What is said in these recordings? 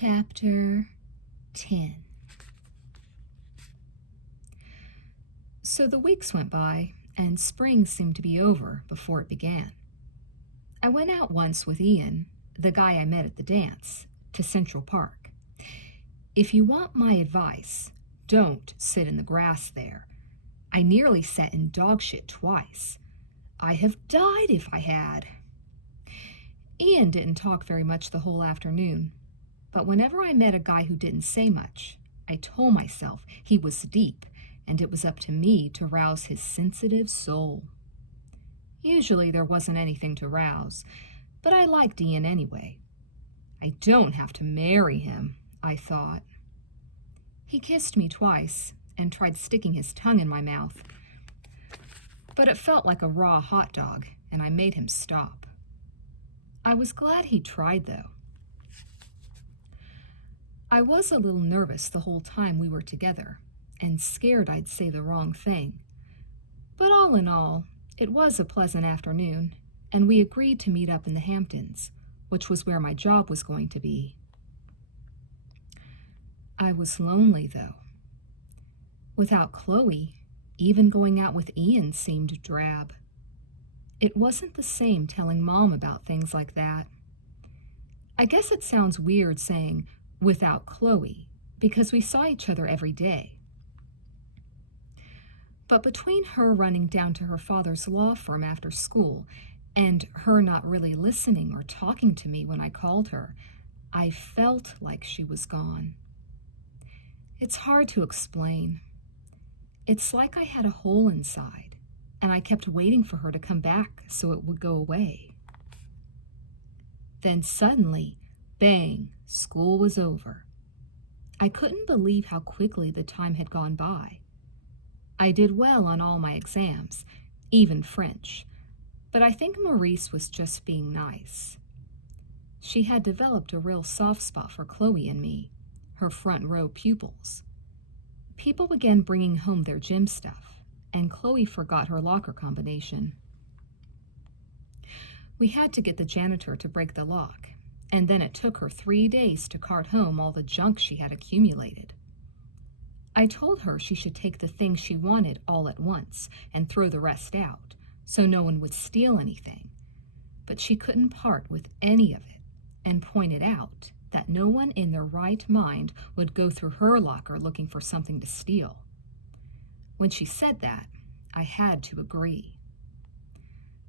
Chapter 10. So the weeks went by, and spring seemed to be over before it began. I went out once with Ian, the guy I met at the dance, to Central Park. If you want my advice, don't sit in the grass there. I nearly sat in dog shit twice. I have died if I had. Ian didn't talk very much the whole afternoon, but whenever I met a guy who didn't say much, I told myself he was deep, and it was up to me to rouse his sensitive soul. Usually there wasn't anything to rouse, but I liked Ian anyway. I don't have to marry him, I thought. He kissed me twice and tried sticking his tongue in my mouth, but it felt like a raw hot dog, and I made him stop. I was glad he tried, though. I was a little nervous the whole time we were together, and scared I'd say the wrong thing. But all in all, it was a pleasant afternoon, and we agreed to meet up in the Hamptons, which was where my job was going to be. I was lonely, though. Without Chloe, even going out with Ian seemed drab. It wasn't the same telling Mom about things like that. I guess it sounds weird saying, without Chloe, because we saw each other every day. But between her running down to her father's law firm after school and her not really listening or talking to me when I called her, I felt like she was gone. It's hard to explain. It's like I had a hole inside, and I kept waiting for her to come back so it would go away. Then suddenly, bang, school was over. I couldn't believe how quickly the time had gone by. I did well on all my exams, even French, but I think Maurice was just being nice. She had developed a real soft spot for Chloe and me, her front row pupils. People began bringing home their gym stuff, and Chloe forgot her locker combination. We had to get the janitor to break the lock, and then it took her 3 days to cart home all the junk she had accumulated. I told her she should take the things she wanted all at once and throw the rest out, so no one would steal anything, but she couldn't part with any of it, and pointed out that no one in their right mind would go through her locker looking for something to steal. When she said that, I had to agree.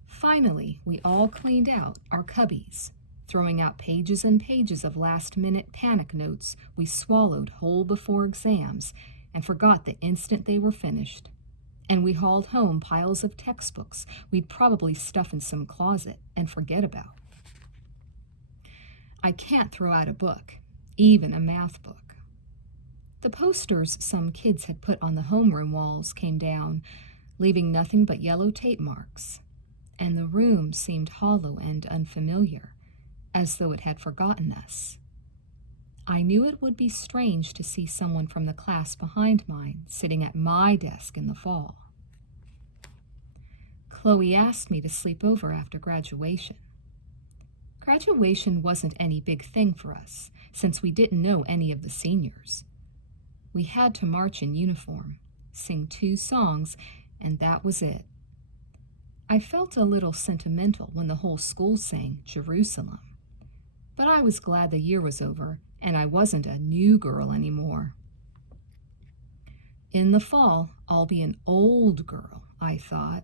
Finally, we all cleaned out our cubbies, throwing out pages and pages of last-minute panic notes we swallowed whole before exams and forgot the instant they were finished. And we hauled home piles of textbooks we'd probably stuff in some closet and forget about. I can't throw out a book, even a math book. The posters some kids had put on the homeroom walls came down, leaving nothing but yellow tape marks, and the room seemed hollow and unfamiliar, as though it had forgotten us. I knew it would be strange to see someone from the class behind mine sitting at my desk in the fall. Chloe asked me to sleep over after graduation. Graduation wasn't any big thing for us, since we didn't know any of the seniors. We had to march in uniform, sing 2 songs, and that was it. I felt a little sentimental when the whole school sang Jerusalem, but I was glad the year was over and I wasn't a new girl anymore. In the fall, I'll be an old girl, I thought.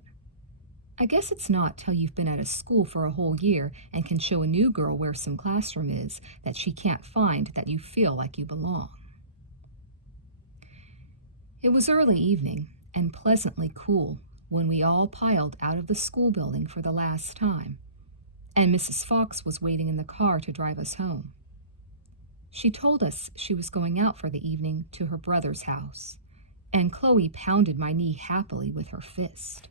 I guess it's not till you've been at a school for a whole year and can show a new girl where some classroom is that she can't find that you feel like you belong. It was early evening and pleasantly cool when we all piled out of the school building for the last time, and Mrs. Fox was waiting in the car to drive us home. She told us she was going out for the evening to her brother's house, and Chloe pounded my knee happily with her fist.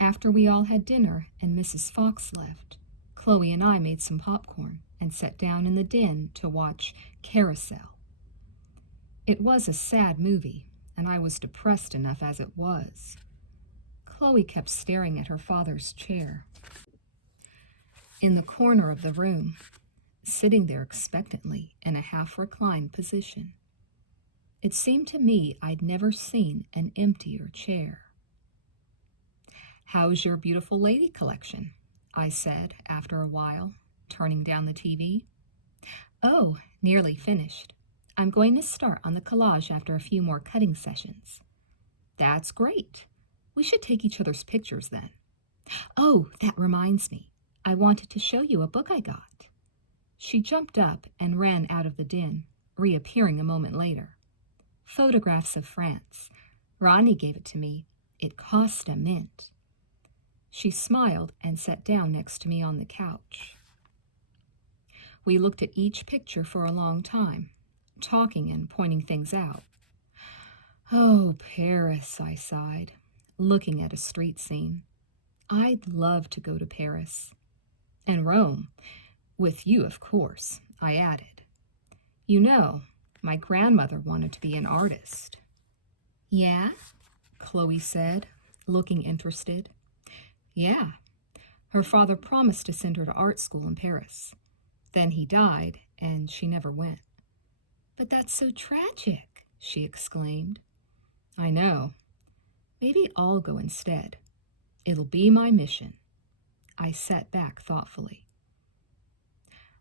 After we all had dinner and Mrs. Fox left, Chloe and I made some popcorn and sat down in the den to watch Carousel. It was a sad movie, and I was depressed enough as it was. Chloe kept staring at her father's chair. In the corner of the room, sitting there expectantly in a half-reclined position. It seemed to me I'd never seen an emptier chair. "How's your beautiful lady collection?" I said after a while, turning down the TV. "Oh, nearly finished. I'm going to start on the collage after a few more cutting sessions." "That's great. We should take each other's pictures then." "Oh, that reminds me. I wanted to show you a book I got." She jumped up and ran out of the den, reappearing a moment later. "Photographs of France. Ronnie gave it to me. It cost a mint." She smiled and sat down next to me on the couch. We looked at each picture for a long time, talking and pointing things out. "Oh, Paris," I sighed, looking at a street scene. "I'd love to go to Paris." "And Rome. With you, of course," I added. "You know, my grandmother wanted to be an artist." "Yeah?" Chloe said, looking interested. "Yeah. Her father promised to send her to art school in Paris. Then he died, and she never went." "But that's so tragic," she exclaimed. "I know. Maybe I'll go instead. It'll be my mission." I sat back thoughtfully.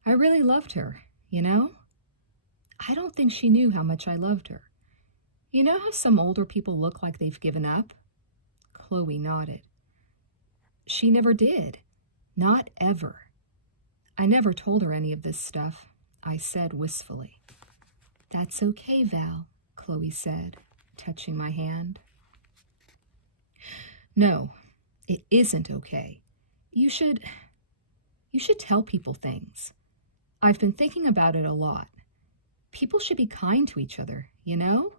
"I really loved her, you know? I don't think she knew how much I loved her. You know how some older people look like they've given up?" Chloe nodded. "She never did. Not ever. I never told her any of this stuff," I said wistfully. "That's okay, Val," Chloe said, touching my hand. "No, it isn't okay. You should tell people things. I've been thinking about it a lot. People should be kind to each other, you know?"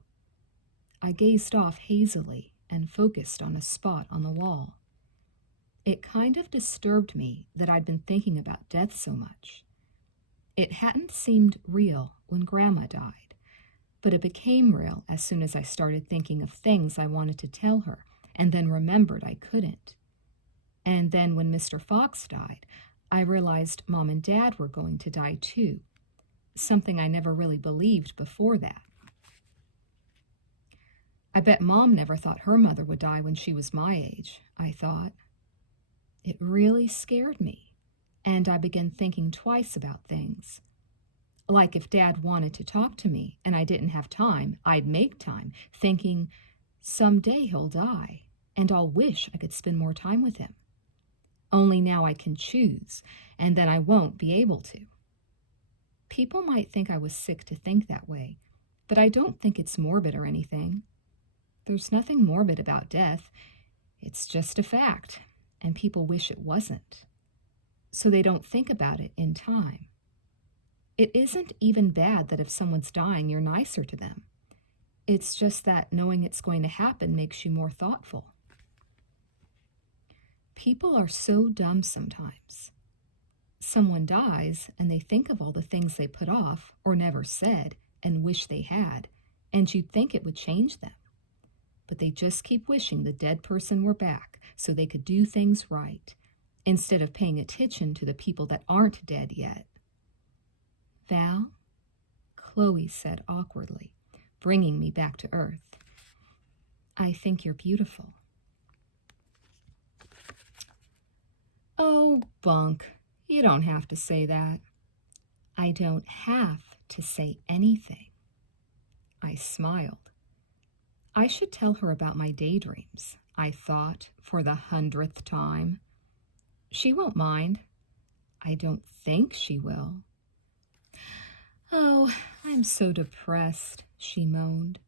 I gazed off hazily and focused on a spot on the wall. It kind of disturbed me that I'd been thinking about death so much. It hadn't seemed real when Grandma died, but it became real as soon as I started thinking of things I wanted to tell her and then remembered I couldn't. And then when Mr. Fox died, I realized Mom and Dad were going to die too, something I never really believed before that. I bet Mom never thought her mother would die when she was my age, I thought. It really scared me, and I began thinking twice about things. Like if Dad wanted to talk to me and I didn't have time, I'd make time, thinking, someday he'll die, and I'll wish I could spend more time with him. Only now I can choose, and then I won't be able to. People might think I was sick to think that way, but I don't think it's morbid or anything. There's nothing morbid about death. It's just a fact, and people wish it wasn't. So they don't think about it in time. It isn't even bad that if someone's dying, you're nicer to them. It's just that knowing it's going to happen makes you more thoughtful. People are so dumb sometimes. Someone dies and they think of all the things they put off or never said and wish they had, and you'd think it would change them. But they just keep wishing the dead person were back so they could do things right, instead of paying attention to the people that aren't dead yet. "Val?" Chloe said awkwardly, bringing me back to earth. "I think you're beautiful." "Oh, bunk. You don't have to say that." "I don't have to say anything." I smiled. I should tell her about my daydreams, I thought, for the 100th time. She won't mind. I don't think she will. "Oh, I'm so depressed," she moaned.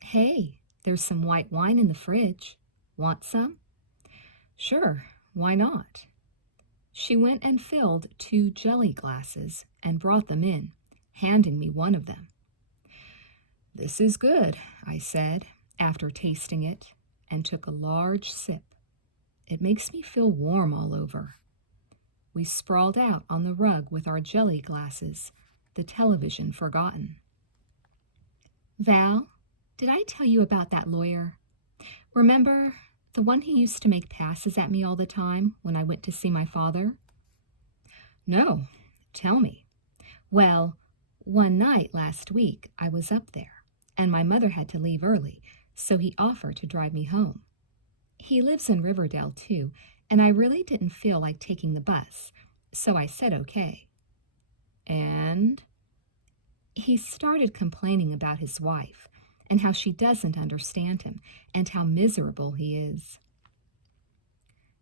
"Hey, there's some white wine in the fridge. Want some?" "Sure, why not?" She went and filled 2 jelly glasses and brought them in, handing me one of them. "This is good," I said, after tasting it, and took a large sip. "It makes me feel warm all over." We sprawled out on the rug with our jelly glasses, the television forgotten. "Val, did I tell you about that lawyer? Remember, the one who used to make passes at me all the time when I went to see my father?" "No, tell me. Well, one night last week I was up there, and my mother had to leave early, so he offered to drive me home. He lives in Riverdale, too, and I really didn't feel like taking the bus, so I said okay. And he started complaining about his wife and how she doesn't understand him and how miserable he is.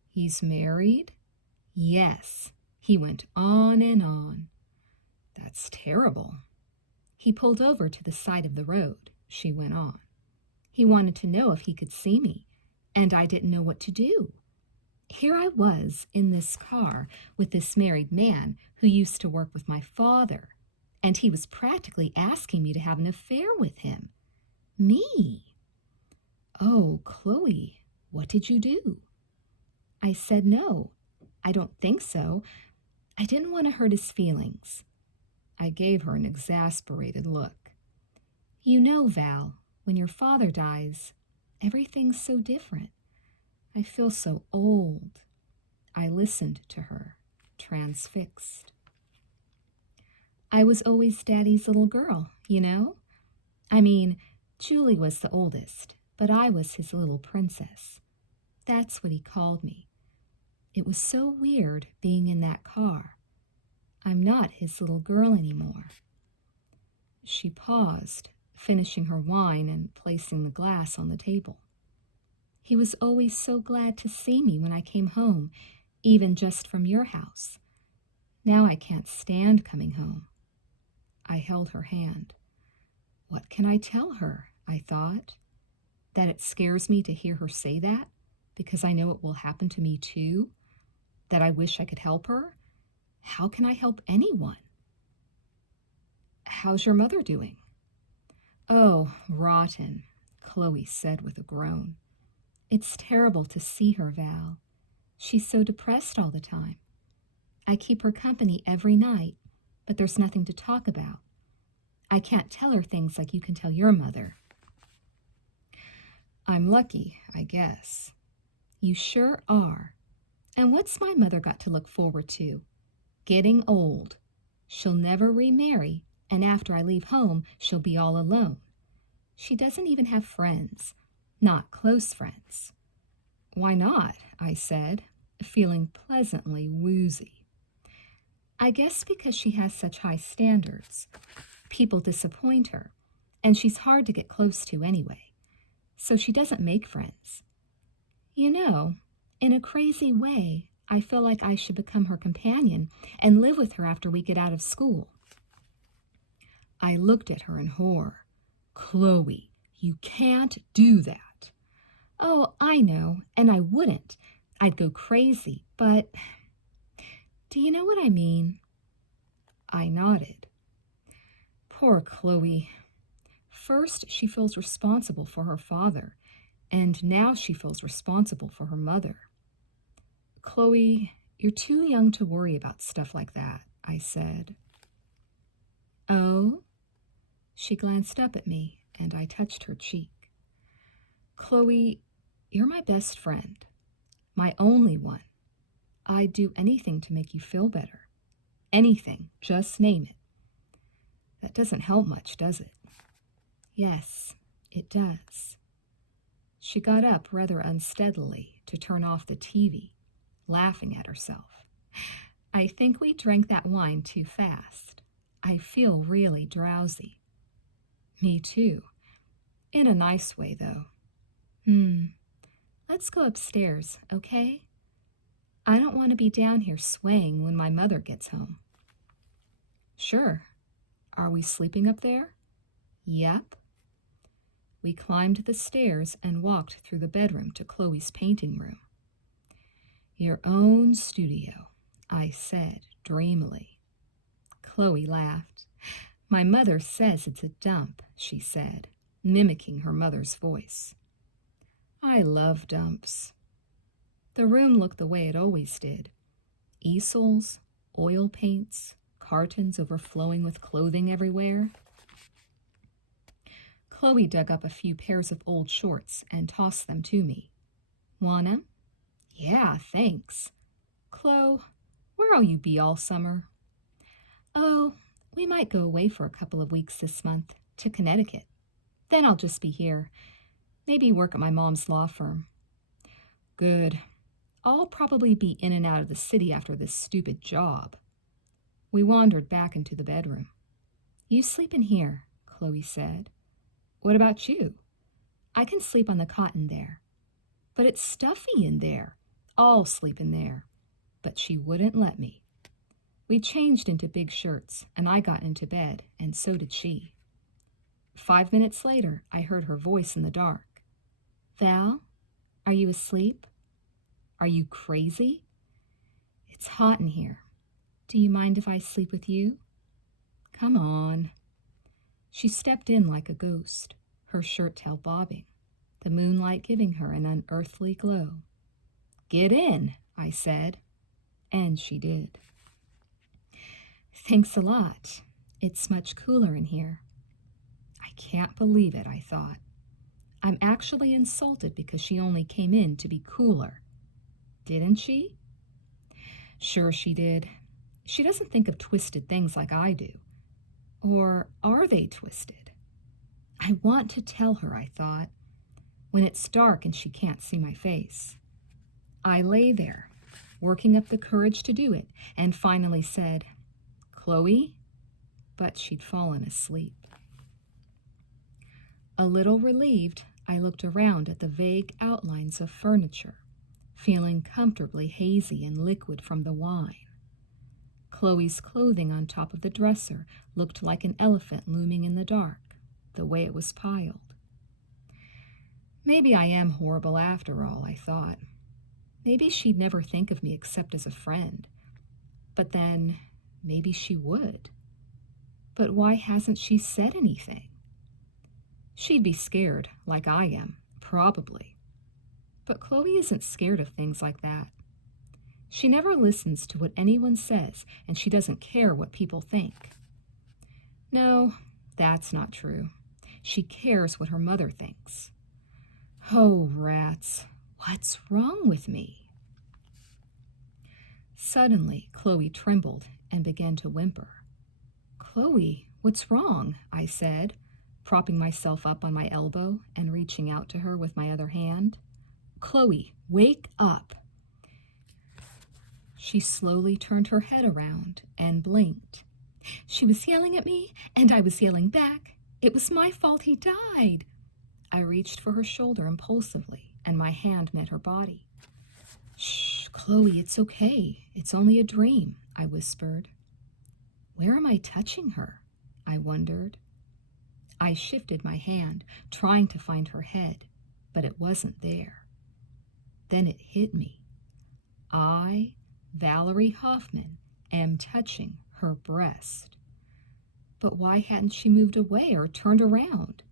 He's married? Yes, he went on and on. That's terrible. He pulled over to the side of the road, she went on. He wanted to know if he could see me, and I didn't know what to do. Here I was in this car with this married man who used to work with my father, and he was practically asking me to have an affair with him. Me. Oh, Chloe, what did you do? I said no. I don't think so. I didn't want to hurt his feelings. I gave her an exasperated look. You know, Val, when your father dies, everything's so different. I feel so old. I listened to her, transfixed. I was always Daddy's little girl, you know? I mean, Julie was the oldest, but I was his little princess. That's what he called me. It was so weird being in that car. I'm not his little girl anymore. She paused, finishing her wine and placing the glass on the table. He was always so glad to see me when I came home, even just from your house. Now I can't stand coming home. I held her hand. What can I tell her? I thought. That it scares me to hear her say that, because I know it will happen to me too? That I wish I could help her? How can I help anyone? How's your mother doing? Oh, rotten, Chloe said with a groan. It's terrible to see her, Val. She's so depressed all the time. I keep her company every night, but there's nothing to talk about. I can't tell her things like you can tell your mother. I'm lucky, I guess. You sure are. And what's my mother got to look forward to? Getting old. She'll never remarry, and after I leave home, she'll be all alone. She doesn't even have friends. Not close friends. Why not? I said, feeling pleasantly woozy. I guess because she has such high standards. People disappoint her, and she's hard to get close to anyway. So she doesn't make friends. You know, in a crazy way, I feel like I should become her companion and live with her after we get out of school. I looked at her in horror. Chloe, you can't do that. Oh, I know, and I wouldn't. I'd go crazy, but do you know what I mean? I nodded. Poor Chloe. First, she feels responsible for her father, and now she feels responsible for her mother. Chloe, you're too young to worry about stuff like that, I said. Oh? She glanced up at me, and I touched her cheek. Chloe, you're my best friend, my only one. I'd do anything to make you feel better. Anything, just name it. That doesn't help much, does it? Yes, it does. She got up rather unsteadily to turn off the TV, laughing at herself. I think we drank that wine too fast. I feel really drowsy. Me too. In a nice way, though. Let's go upstairs, okay? I don't want to be down here swaying when my mother gets home. Sure. Are we sleeping up there? Yep. We climbed the stairs and walked through the bedroom to Chloe's painting room. Your own studio, I said dreamily. Chloe laughed. My mother says it's a dump, she said, mimicking her mother's voice. I love dumps. The room looked the way it always did. Easels, oil paints, cartons overflowing with clothing everywhere. Chloe dug up a few pairs of old shorts and tossed them to me. Want 'em? Yeah, thanks. Chloe, where'll you be all summer? Oh, We might go away for a couple of weeks this month, to Connecticut. Then I'll just be here. Maybe work at my mom's law firm. Good. I'll probably be in and out of the city after this stupid job. We wandered back into the bedroom. You sleep in here, Chloe said. What about you? I can sleep on the cot in there. But it's stuffy in there. I'll sleep in there. But she wouldn't let me. We changed into big shirts, and I got into bed, and so did she. 5 minutes later, I heard her voice in the dark. Val, are you asleep? Are you crazy? It's hot in here. Do you mind if I sleep with you? Come on. She stepped in like a ghost, her shirt tail bobbing, the moonlight giving her an unearthly glow. Get in, I said, and she did. Thanks a lot. It's much cooler in here. I can't believe it, I thought. I'm actually insulted because she only came in to be cooler. Didn't she? Sure she did. She doesn't think of twisted things like I do. Or are they twisted? I want to tell her, I thought, when it's dark and she can't see my face. I lay there, working up the courage to do it, and finally said, Chloe? But she'd fallen asleep. A little relieved, I looked around at the vague outlines of furniture, feeling comfortably hazy and liquid from the wine. Chloe's clothing on top of the dresser looked like an elephant looming in the dark, the way it was piled. Maybe I am horrible after all, I thought. Maybe she'd never think of me except as a friend. But then, maybe she would. But why hasn't she said anything? She'd be scared, like I am, probably. But Chloe isn't scared of things like that. She never listens to what anyone says, and she doesn't care what people think. No, that's not true. She cares what her mother thinks. Oh, rats, what's wrong with me? Suddenly, Chloe trembled and began to whimper. Chloe, what's wrong? I said, propping myself up on my elbow and reaching out to her with my other hand. Chloe, wake up! She slowly turned her head around and blinked. She was yelling at me, and I was yelling back. It was my fault he died. I reached for her shoulder impulsively, and my hand met her body. Shh, Chloe, it's okay. It's only a dream, I whispered. Where am I touching her? I wondered. I shifted my hand, trying to find her head, but it wasn't there. Then it hit me. I, Valerie Hoffman, am touching her breast. But why hadn't she moved away or turned around?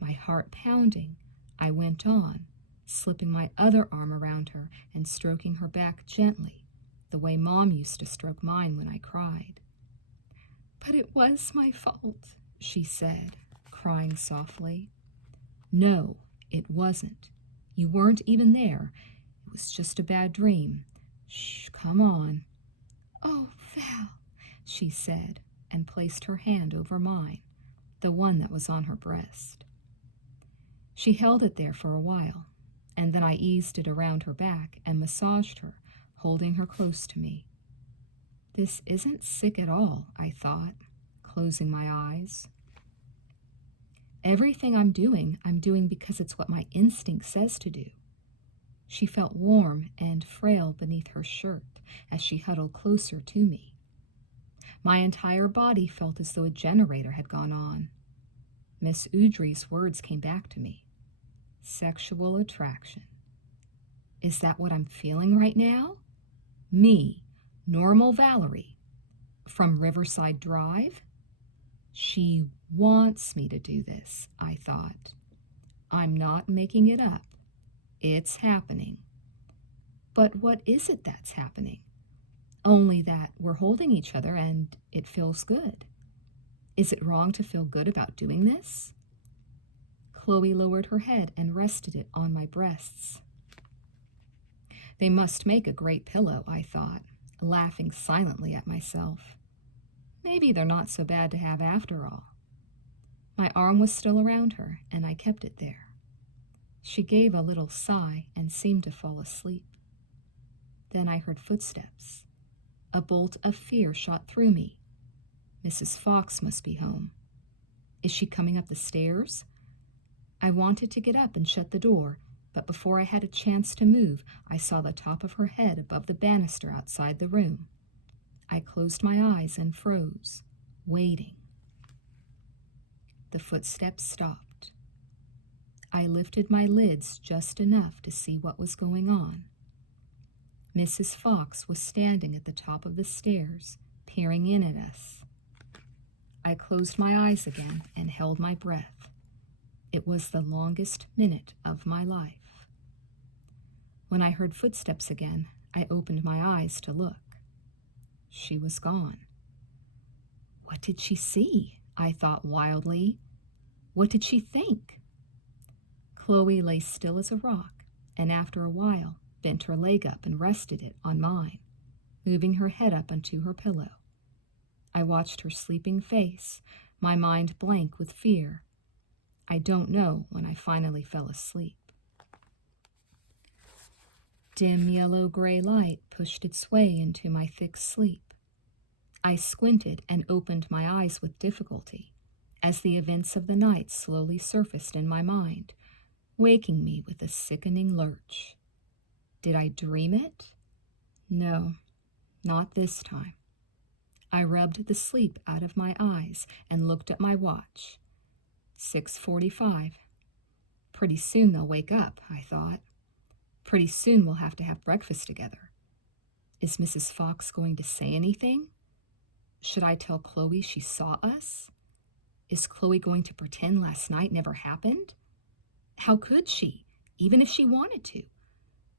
My heart pounding, I went on, slipping my other arm around her and stroking her back gently, the way Mom used to stroke mine when I cried. But it was my fault, she said, crying softly. No, it wasn't. You weren't even there. It was just a bad dream. Shh, come on. Oh, Val, she said, and placed her hand over mine, the one that was on her breast. She held it there for a while, and then I eased it around her back and massaged her, holding her close to me. This isn't sick at all, I thought, closing my eyes. Everything I'm doing because it's what my instinct says to do. She felt warm and frail beneath her shirt as she huddled closer to me. My entire body felt as though a generator had gone on. Miss Udry's words came back to me. Sexual attraction. Is that what I'm feeling right now? Me, normal Valerie, from Riverside Drive? She wants me to do this, I thought. I'm not making it up. It's happening. But what is it that's happening? Only that we're holding each other and it feels good. Is it wrong to feel good about doing this? Chloe lowered her head and rested it on my breasts. They must make a great pillow, I thought, laughing silently at myself. Maybe they're not so bad to have after all. My arm was still around her, and I kept it there. She gave a little sigh and seemed to fall asleep. Then I heard footsteps. A bolt of fear shot through me. Mrs. Fox must be home. Is she coming up the stairs? I wanted to get up and shut the door, but before I had a chance to move, I saw the top of her head above the banister outside the room. I closed my eyes and froze, waiting. The footsteps stopped. I lifted my lids just enough to see what was going on. Mrs. Fox was standing at the top of the stairs, peering in at us. I closed my eyes again and held my breath. It was the longest minute of my life. When I heard footsteps again, I opened my eyes to look. She was gone. What did she see? I thought wildly. What did she think? Chloe lay still as a rock, and after a while bent her leg up and rested it on mine, moving her head up onto her pillow. I watched her sleeping face, my mind blank with fear. I don't know when I finally fell asleep. Dim yellow-gray light pushed its way into my thick sleep. I squinted and opened my eyes with difficulty as the events of the night slowly surfaced in my mind, waking me with a sickening lurch. Did I dream it? No, not this time. I rubbed the sleep out of my eyes and looked at my watch. 6:45. Pretty soon they'll wake up, I thought. Pretty soon we'll have to have breakfast together. Is Mrs. Fox going to say anything? Should I tell Chloe she saw us? Is Chloe going to pretend last night never happened? How could she, even if she wanted to?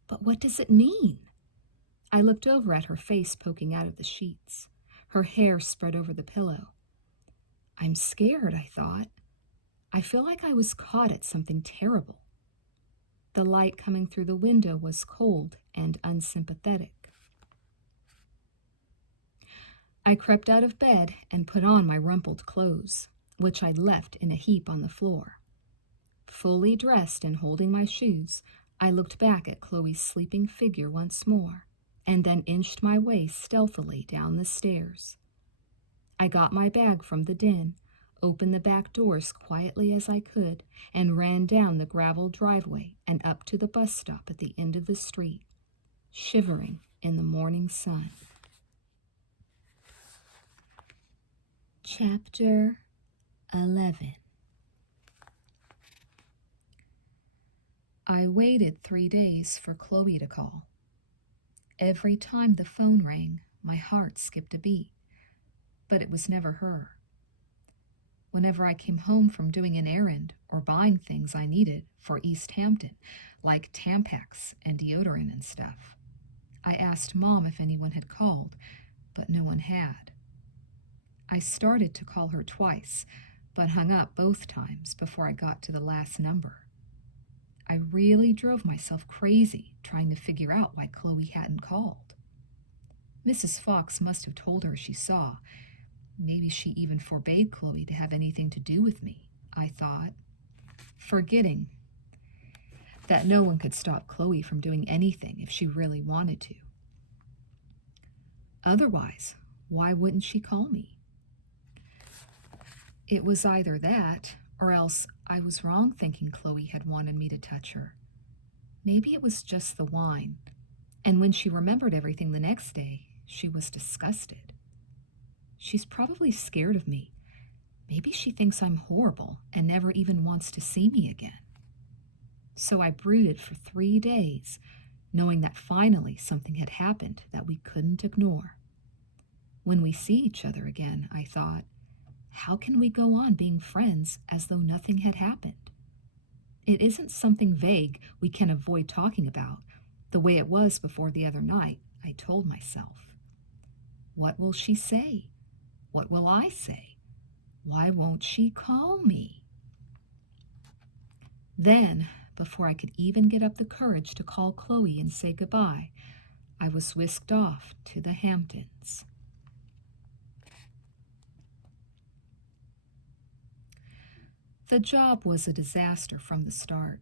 But what does it mean? I looked over at her face poking out of the sheets, her hair spread over the pillow. I'm scared, I thought. I feel like I was caught at something terrible. The light coming through the window was cold and unsympathetic. I crept out of bed and put on my rumpled clothes, which I'd left in a heap on the floor. Fully dressed and holding my shoes, I looked back at Chloe's sleeping figure once more, and then inched my way stealthily down the stairs. I got my bag from the den, opened the back door as quietly as I could, and ran down the gravel driveway and up to the bus stop at the end of the street, shivering in the morning sun. Chapter 11. I waited 3 days for Chloe to call. Every time the phone rang, my heart skipped a beat, but it was never her. Whenever I came home from doing an errand or buying things I needed for East Hampton, like Tampax and deodorant and stuff, I asked Mom if anyone had called, but no one had. I started to call her twice, but hung up both times before I got to the last number. I really drove myself crazy trying to figure out why Chloe hadn't called. Mrs. Fox must have told her she saw. Maybe she even forbade Chloe to have anything to do with me, I thought, forgetting that no one could stop Chloe from doing anything if she really wanted to. Otherwise, why wouldn't she call me? It was either that, or else I was wrong thinking Chloe had wanted me to touch her. Maybe it was just the wine, and when she remembered everything the next day, she was disgusted. She's probably scared of me. Maybe she thinks I'm horrible and never even wants to see me again. So I brooded for 3 days, knowing that finally something had happened that we couldn't ignore. When we see each other again, I thought, how can we go on being friends as though nothing had happened? It isn't something vague we can avoid talking about, the way it was before the other night, I told myself. What will she say? What will I say? Why won't she call me? Then, before I could even get up the courage to call Chloe and say goodbye, I was whisked off to the Hamptons. The job was a disaster from the start.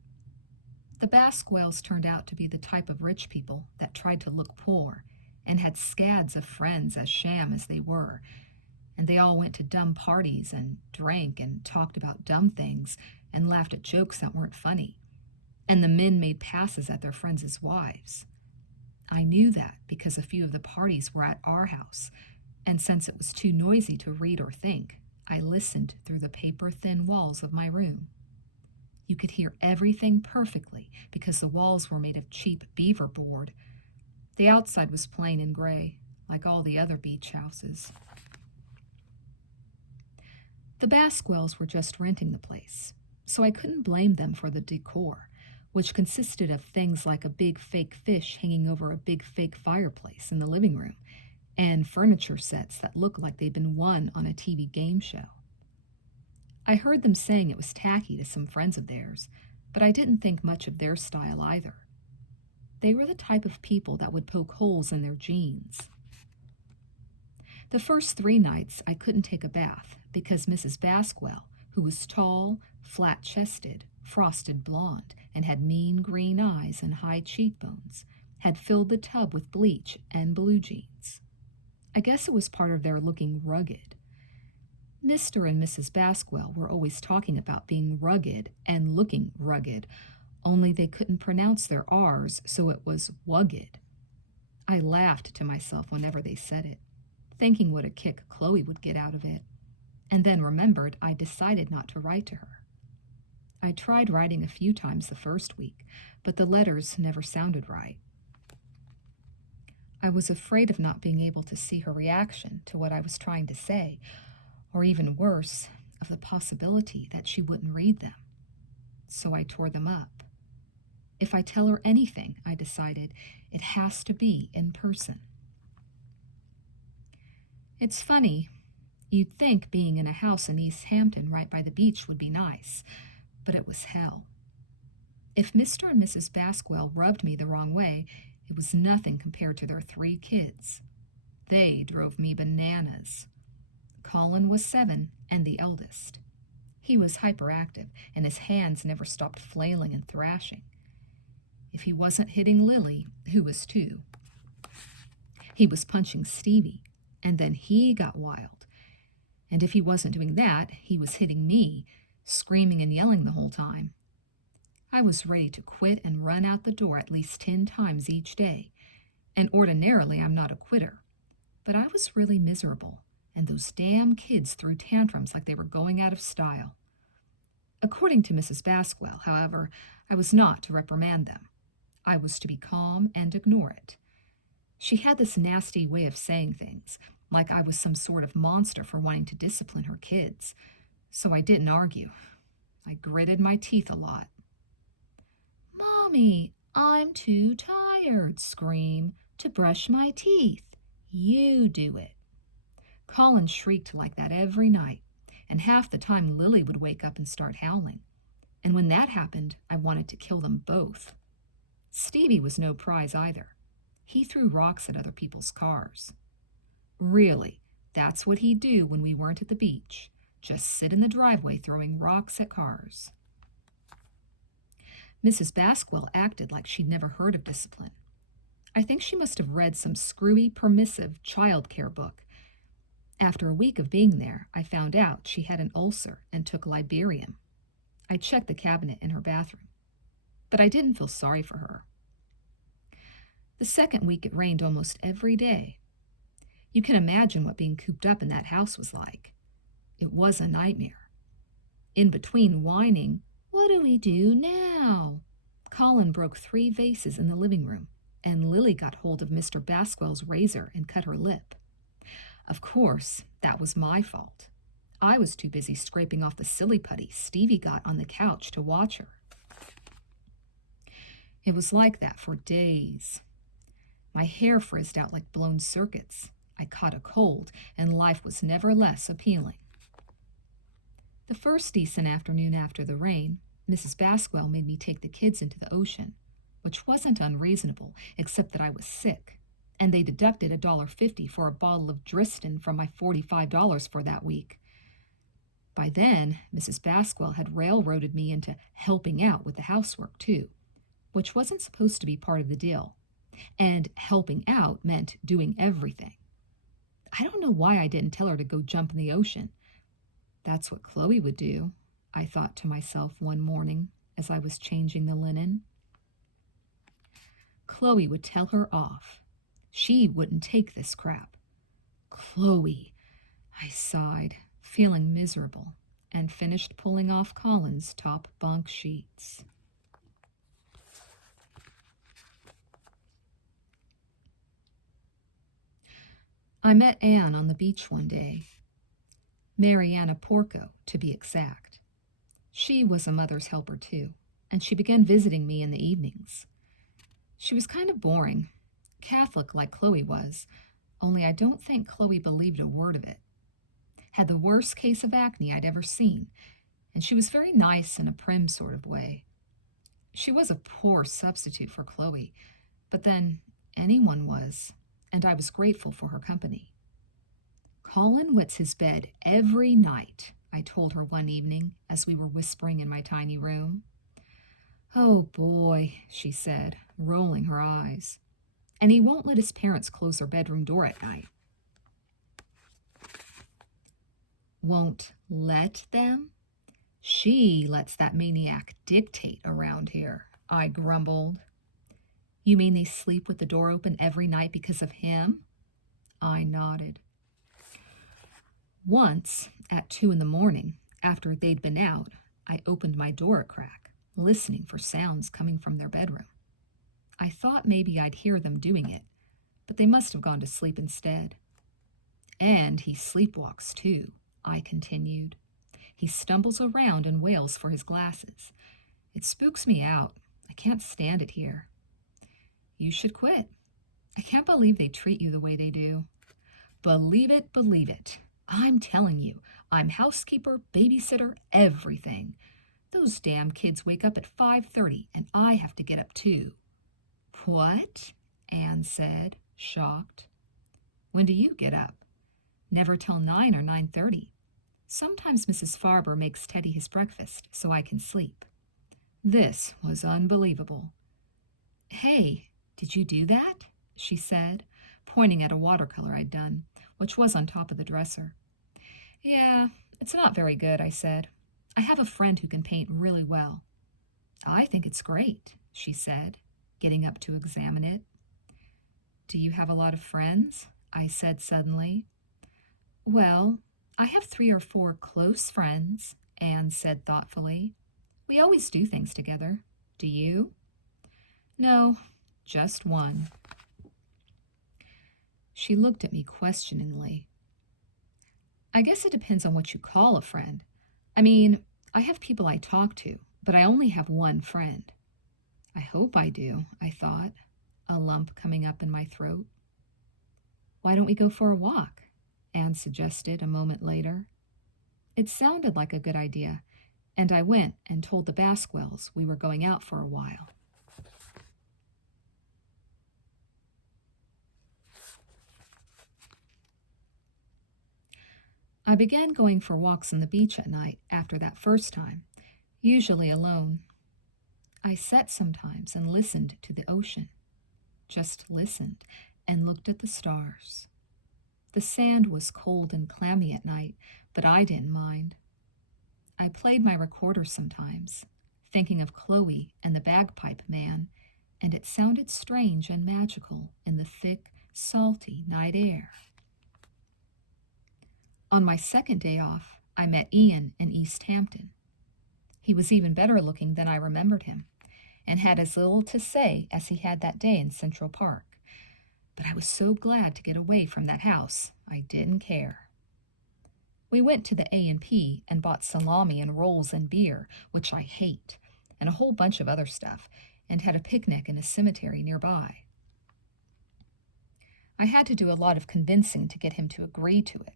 The Basquels turned out to be the type of rich people that tried to look poor and had scads of friends as sham as they were, and they all went to dumb parties and drank and talked about dumb things and laughed at jokes that weren't funny, and the men made passes at their friends' wives. I knew that because a few of the parties were at our house, and since it was too noisy to read or think, I listened through the paper-thin walls of my room. You could hear everything perfectly because the walls were made of cheap beaver board. The outside was plain and gray, like all the other beach houses. The Basquels were just renting the place, so I couldn't blame them for the decor, which consisted of things like a big fake fish hanging over a big fake fireplace in the living room, and furniture sets that looked like they'd been won on a TV game show. I heard them saying it was tacky to some friends of theirs, but I didn't think much of their style either. They were the type of people that would poke holes in their jeans. The first 3 nights I couldn't take a bath because Mrs. Basquel, who was tall, flat-chested, frosted blonde, and had mean green eyes and high cheekbones, had filled the tub with bleach and blue jeans. I guess it was part of their looking rugged. Mr. and Mrs. Basquel were always talking about being rugged and looking rugged, only they couldn't pronounce their R's, so it was wugged. I laughed to myself whenever they said it, thinking what a kick Chloe would get out of it, and then remembered I decided not to write to her. I tried writing a few times the first week, but the letters never sounded right. I was afraid of not being able to see her reaction to what I was trying to say, or even worse, of the possibility that she wouldn't read them. So I tore them up. If I tell her anything, I decided, it has to be in person. It's funny. You'd think being in a house in East Hampton right by the beach would be nice, but it was hell. If Mr. and Mrs. Basquel rubbed me the wrong way, it was nothing compared to their 3 kids. They drove me bananas. Colin was 7 and the eldest. He was hyperactive, and his hands never stopped flailing and thrashing. If he wasn't hitting Lily, who was 2, he was punching Stevie, and then he got wild. And if he wasn't doing that, he was hitting me, screaming and yelling the whole time. I was ready to quit and run out the door at least 10 times each day, and ordinarily I'm not a quitter. But I was really miserable, and those damn kids threw tantrums like they were going out of style. According to Mrs. Basquel, however, I was not to reprimand them. I was to be calm and ignore it. She had this nasty way of saying things, like I was some sort of monster for wanting to discipline her kids, so I didn't argue. I gritted my teeth a lot. "Mommy, I'm too tired," scream, "to brush my teeth. You do it." Colin shrieked like that every night, and half the time Lily would wake up and start howling. And when that happened, I wanted to kill them both. Stevie was no prize either. He threw rocks at other people's cars. Really, that's what he'd do when we weren't at the beach. Just sit in the driveway throwing rocks at cars. Mrs. Basquel acted like she'd never heard of discipline. I think she must have read some screwy, permissive child care book. After a week of being there, I found out she had an ulcer and took Liberium. I checked the cabinet in her bathroom, but I didn't feel sorry for her. The second week it rained almost every day. You can imagine what being cooped up in that house was like. It was a nightmare. In between whining, "What do we do now?" Colin broke 3 vases in the living room, and Lily got hold of Mr. Basquel's razor and cut her lip. Of course, that was my fault. I was too busy scraping off the silly putty Stevie got on the couch to watch her. It was like that for days. My hair frizzed out like blown circuits. I caught a cold, and life was never less appealing. The first decent afternoon after the rain, Mrs. Basquel made me take the kids into the ocean, which wasn't unreasonable, except that I was sick, and they deducted $1.50 for a bottle of Driston from my $45 for that week. By then, Mrs. Basquill had railroaded me into helping out with the housework, too, which wasn't supposed to be part of the deal. And helping out meant doing everything. I don't know why I didn't tell her to go jump in the ocean. That's what Chloe would do, I thought to myself one morning as I was changing the linen. Chloe would tell her off. She wouldn't take this crap. Chloe, I sighed, feeling miserable, and finished pulling off Colin's top bunk sheets. I met Anne on the beach one day. Mariana Porco, to be exact. She was a mother's helper, too, and she began visiting me in the evenings. She was kind of boring, Catholic like Chloe was, only I don't think Chloe believed a word of it. Had the worst case of acne I'd ever seen, and she was very nice in a prim sort of way. She was a poor substitute for Chloe, but then anyone was, and I was grateful for her company. Colin wets his bed every night, I told her one evening as we were whispering in my tiny room. Oh boy, she said, rolling her eyes. And he won't let his parents close their bedroom door at night. Won't let them? She lets that maniac dictate around here, I grumbled. You mean they sleep with the door open every night because of him? I nodded. Once, at 2 a.m, after they'd been out, I opened my door a crack, listening for sounds coming from their bedroom. I thought maybe I'd hear them doing it, but they must have gone to sleep instead. And he sleepwalks, too, I continued. He stumbles around and wails for his glasses. It spooks me out. I can't stand it here. You should quit. I can't believe they treat you the way they do. Believe it, believe it. I'm telling you, I'm housekeeper, babysitter, everything. Those damn kids wake up at 5:30, and I have to get up too. What? Anne said, shocked. When do you get up? Never till 9 or 9:30. Sometimes Mrs. Farber makes Teddy his breakfast so I can sleep. This was unbelievable. Hey, did you do that? She said, pointing at a watercolor I'd done, which was on top of the dresser. Yeah, it's not very good, I said. I have a friend who can paint really well. I think it's great, she said, getting up to examine it. Do you have a lot of friends? I said suddenly. Well, I have 3 or 4 close friends, Anne said thoughtfully. We always do things together. Do you? No, just one. She looked at me questioningly. I guess it depends on what you call a friend. I mean, I have people I talk to, but I only have one friend. I hope I do, I thought, a lump coming up in my throat. Why don't we go for a walk? Anne suggested a moment later. It sounded like a good idea, and I went and told the Basquills we were going out for a while. I began going for walks on the beach at night after that first time, usually alone. I sat sometimes and listened to the ocean, just listened and looked at the stars. The sand was cold and clammy at night, but I didn't mind. I played my recorder sometimes, thinking of Chloe and the bagpipe man, and it sounded strange and magical in the thick, salty night air. On my second day off, I met Ian in East Hampton. He was even better looking than I remembered him, and had as little to say as he had that day in Central Park. But I was so glad to get away from that house, I didn't care. We went to the A&P and bought salami and rolls and beer, which I hate, and a whole bunch of other stuff, and had a picnic in a cemetery nearby. I had to do a lot of convincing to get him to agree to it.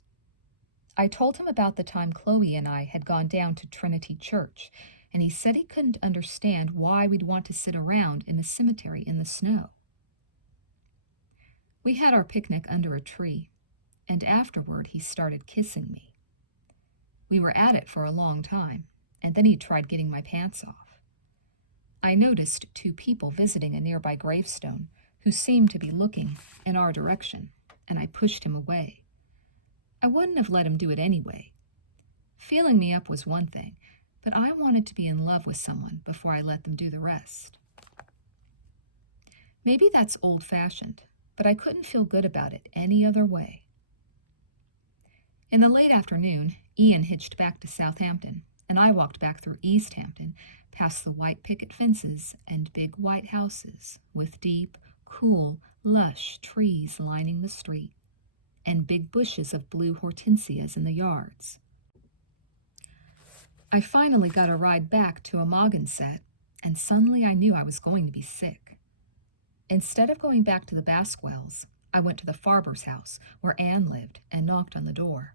I told him about the time Chloe and I had gone down to Trinity Church, and he said he couldn't understand why we'd want to sit around in a cemetery in the snow. We had our picnic under a tree, and afterward he started kissing me. We were at it for a long time, and then he tried getting my pants off. I noticed two people visiting a nearby gravestone who seemed to be looking in our direction, and I pushed him away. I wouldn't have let him do it anyway. Feeling me up was one thing, but I wanted to be in love with someone before I let them do the rest. Maybe that's old-fashioned, but I couldn't feel good about it any other way. In the late afternoon, Ian hitched back to Southampton, and I walked back through East Hampton, past the white picket fences and big white houses with deep, cool, lush trees lining the street, and big bushes of blue hortensias in the yards. I finally got a ride back to Amagansett, and suddenly I knew I was going to be sick. Instead of going back to the Baskwells, I went to the Farber's house, where Anne lived, and knocked on the door.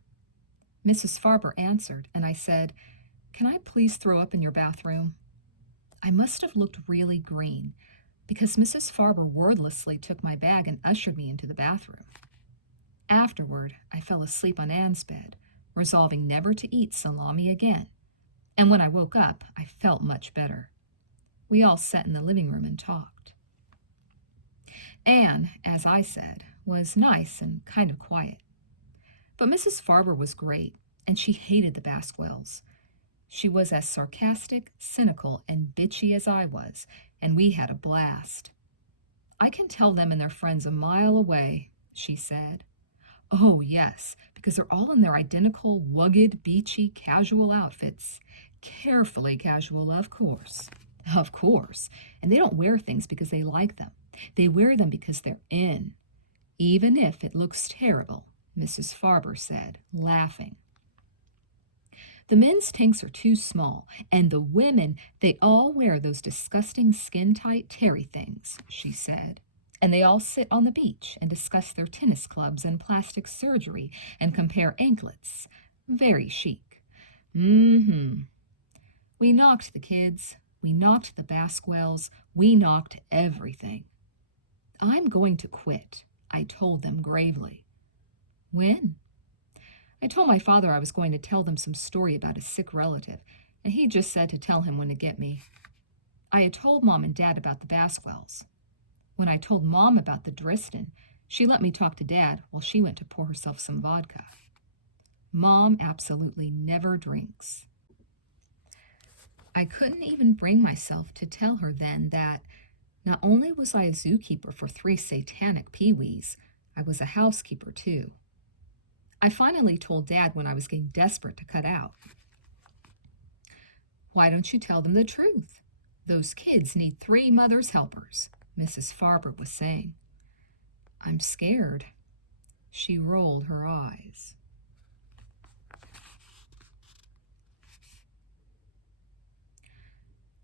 Mrs. Farber answered, and I said, "Can I please throw up in your bathroom?" I must have looked really green, because Mrs. Farber wordlessly took my bag and ushered me into the bathroom. Afterward, I fell asleep on Anne's bed, resolving never to eat salami again, and when I woke up, I felt much better. We all sat in the living room and talked. Anne, as I said, was nice and kind of quiet. But Mrs. Farber was great, and she hated the Baskwells. She was as sarcastic, cynical, and bitchy as I was, and we had a blast. "I can tell them and their friends a mile away," she said. "Oh, yes, because they're all in their identical, wugged, beachy, casual outfits. Carefully casual, of course. Of course. And they don't wear things because they like them. They wear them because they're in. Even if it looks terrible," Mrs. Farber said, laughing. "The men's tanks are too small, and the women, they all wear those disgusting skin-tight terry things," she said. "And they all sit on the beach and discuss their tennis clubs and plastic surgery and compare anklets. Very chic. We knocked the kids. We knocked the Baskwells. We knocked everything. I'm going to quit," I told them gravely. "When?" I told my father I was going to tell them some story about a sick relative, and he just said to tell him when to get me. I had told Mom and Dad about the Baskwells. When I told Mom about the Driston, she let me talk to Dad while she went to pour herself some vodka. Mom absolutely never drinks. I couldn't even bring myself to tell her then that not only was I a zookeeper for 3 satanic peewees, I was a housekeeper too. I finally told Dad when I was getting desperate to cut out. "Why don't you tell them the truth? Those kids need 3 mother's helpers," Mrs. Farber was saying. "I'm scared." She rolled her eyes.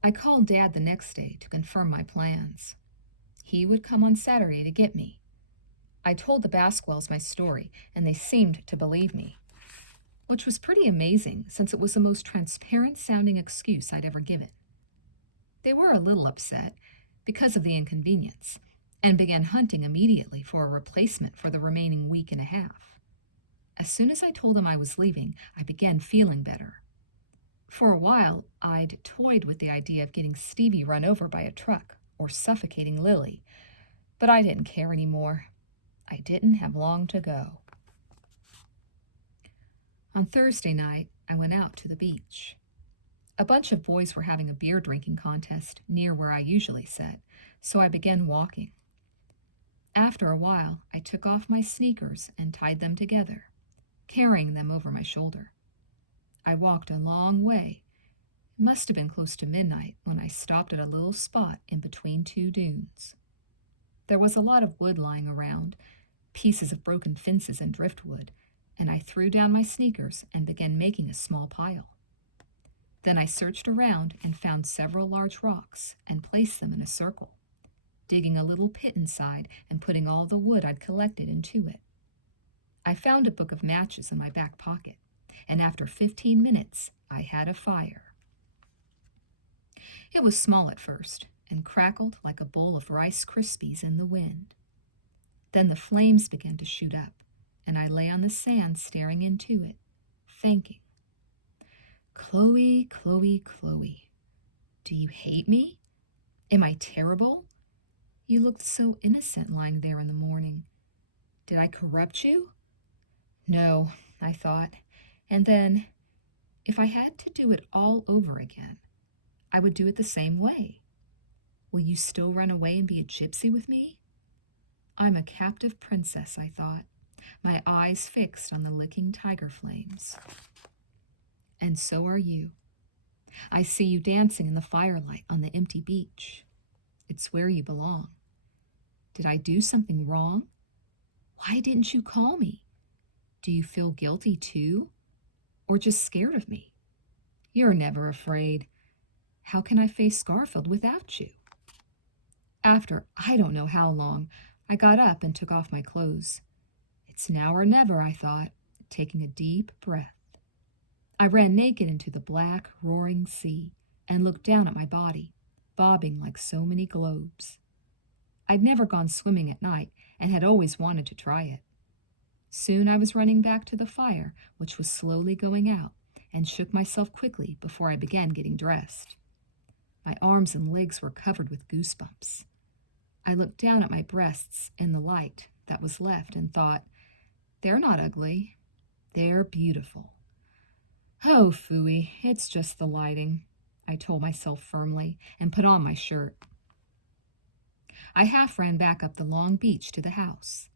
I called Dad the next day to confirm my plans. He would come on Saturday to get me. I told the Baskwells my story, and they seemed to believe me, which was pretty amazing since it was the most transparent-sounding excuse I'd ever given. They were a little upset because of the inconvenience, and began hunting immediately for a replacement for the remaining week and a half. As soon as I told them I was leaving, I began feeling better. For a while, I'd toyed with the idea of getting Stevie run over by a truck or suffocating Lily, but I didn't care anymore. I didn't have long to go. On Thursday night, I went out to the beach. A bunch of boys were having a beer drinking contest near where I usually sit, so I began walking. After a while, I took off my sneakers and tied them together, carrying them over my shoulder. I walked a long way. It must have been close to midnight when I stopped at a little spot in between 2 dunes. There was a lot of wood lying around, pieces of broken fences and driftwood, and I threw down my sneakers and began making a small pile. Then I searched around and found several large rocks and placed them in a circle, digging a little pit inside and putting all the wood I'd collected into it. I found a book of matches in my back pocket, and after 15 minutes, I had a fire. It was small at first and crackled like a bowl of Rice Krispies in the wind. Then the flames began to shoot up, and I lay on the sand staring into it, thinking. Chloe, Chloe, Chloe. Do you hate me? Am I terrible? You looked so innocent lying there in the morning. Did I corrupt you? No, I thought. And then, if I had to do it all over again, I would do it the same way. Will you still run away and be a gypsy with me? I'm a captive princess, I thought, my eyes fixed on the licking tiger flames. And so are you. I see you dancing in the firelight on the empty beach. It's where you belong. Did I do something wrong? Why didn't you call me? Do you feel guilty too? Or just scared of me? You're never afraid. How can I face Garfield without you? After I don't know how long, I got up and took off my clothes. It's now or never, I thought, taking a deep breath. I ran naked into the black, roaring sea and looked down at my body, bobbing like so many globes. I'd never gone swimming at night and had always wanted to try it. Soon I was running back to the fire, which was slowly going out, and shook myself quickly before I began getting dressed. My arms and legs were covered with goosebumps. I looked down at my breasts in the light that was left and thought, they're not ugly. They're beautiful. Oh, phooey, it's just the lighting, I told myself firmly, and put on my shirt. I half ran back up the long beach to the house.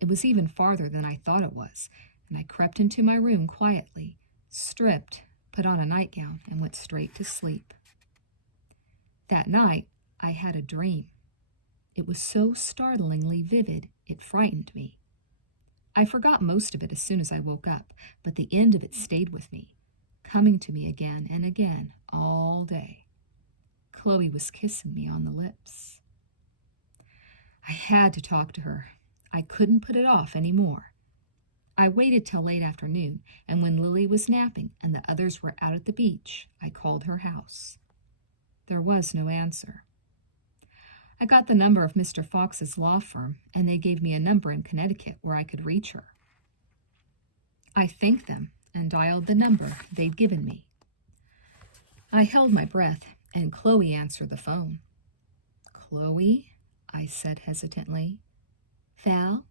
It was even farther than I thought it was, and I crept into my room quietly, stripped, put on a nightgown, and went straight to sleep. That night, I had a dream. It was so startlingly vivid, it frightened me. I forgot most of it as soon as I woke up, but the end of it stayed with me, coming to me again and again all day. Chloe was kissing me on the lips. I had to talk to her. I couldn't put it off any more. I waited till late afternoon, and when Lily was napping and the others were out at the beach, I called her house. There was no answer. I got the number of Mr. Fox's law firm, and they gave me a number in Connecticut where I could reach her. I thanked them and dialed the number they'd given me. I held my breath, and Chloe answered the phone. Chloe, I said hesitantly. Val?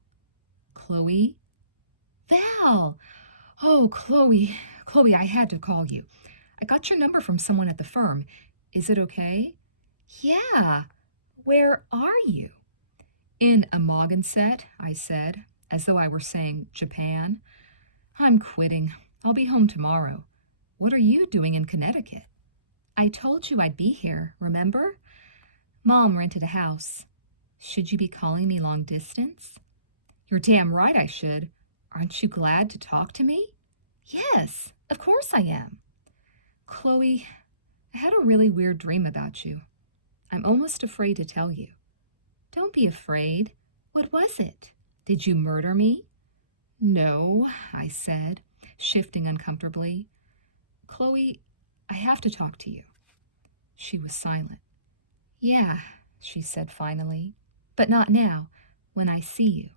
Chloe? Val! Oh, Chloe, I had to call you. I got your number from someone at the firm. Is it okay? Yeah. Where are you? In Amagansett, I said, as though I were saying Japan. I'm quitting. I'll be home tomorrow. What are you doing in Connecticut? I told you I'd be here, remember? Mom rented a house. Should you be calling me long distance? You're damn right I should. Aren't you glad to talk to me? Yes, of course I am. Chloe, I had a really weird dream about you. I'm almost afraid to tell you. Don't be afraid. What was it? Did you murder me? No, I said, shifting uncomfortably. Chloe, I have to talk to you. She was silent. Yeah, she said finally, but not now, when I see you.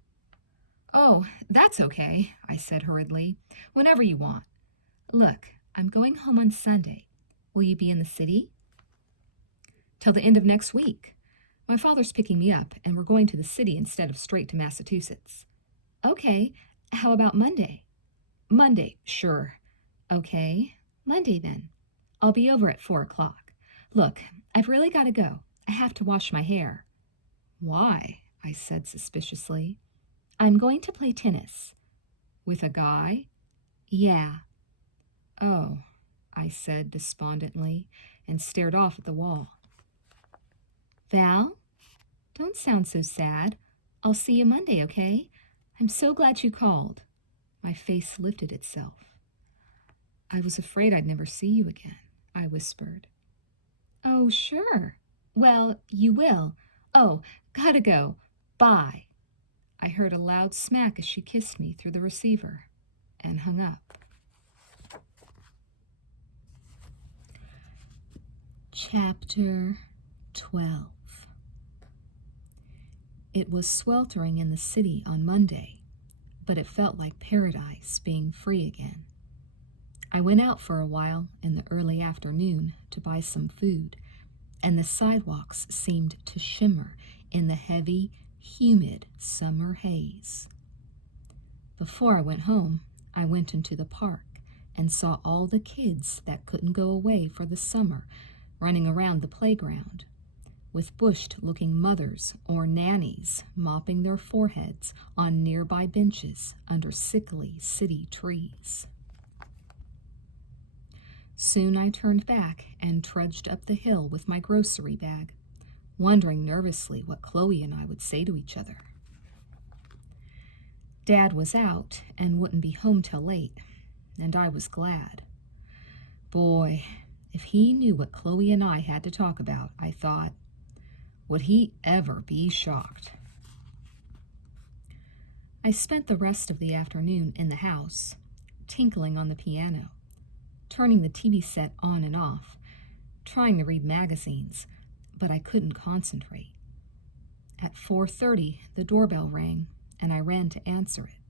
Oh, that's okay, I said hurriedly, whenever you want. Look, I'm going home on Sunday. Will you be in the city? Till the end of next week. My father's picking me up, and we're going to the city instead of straight to Massachusetts. Okay, how about Monday? Monday, sure. Okay, Monday then. I'll be over at 4 o'clock. Look, I've really got to go. I have to wash my hair. Why? I said suspiciously. I'm going to play tennis. With a guy? Yeah. Oh, I said despondently, and stared off at the wall. Val, don't sound so sad. I'll see you Monday, okay? I'm so glad you called. My face lifted itself. I was afraid I'd never see you again, I whispered. Oh, sure. Well, you will. Oh, gotta go. Bye. I heard a loud smack as she kissed me through the receiver and hung up. Chapter 12. It was sweltering in the city on Monday, but it felt like paradise being free again. I went out for a while in the early afternoon to buy some food, and the sidewalks seemed to shimmer in the heavy, humid summer haze. Before I went home, I went into the park and saw all the kids that couldn't go away for the summer running around the playground, with bushed-looking mothers or nannies mopping their foreheads on nearby benches under sickly city trees. Soon I turned back and trudged up the hill with my grocery bag, wondering nervously what Chloe and I would say to each other. Dad was out and wouldn't be home till late, and I was glad. Boy, if he knew what Chloe and I had to talk about, I thought, would he ever be shocked? I spent the rest of the afternoon in the house, tinkling on the piano, turning the TV set on and off, trying to read magazines, but I couldn't concentrate. At 4:30, the doorbell rang, and I ran to answer it.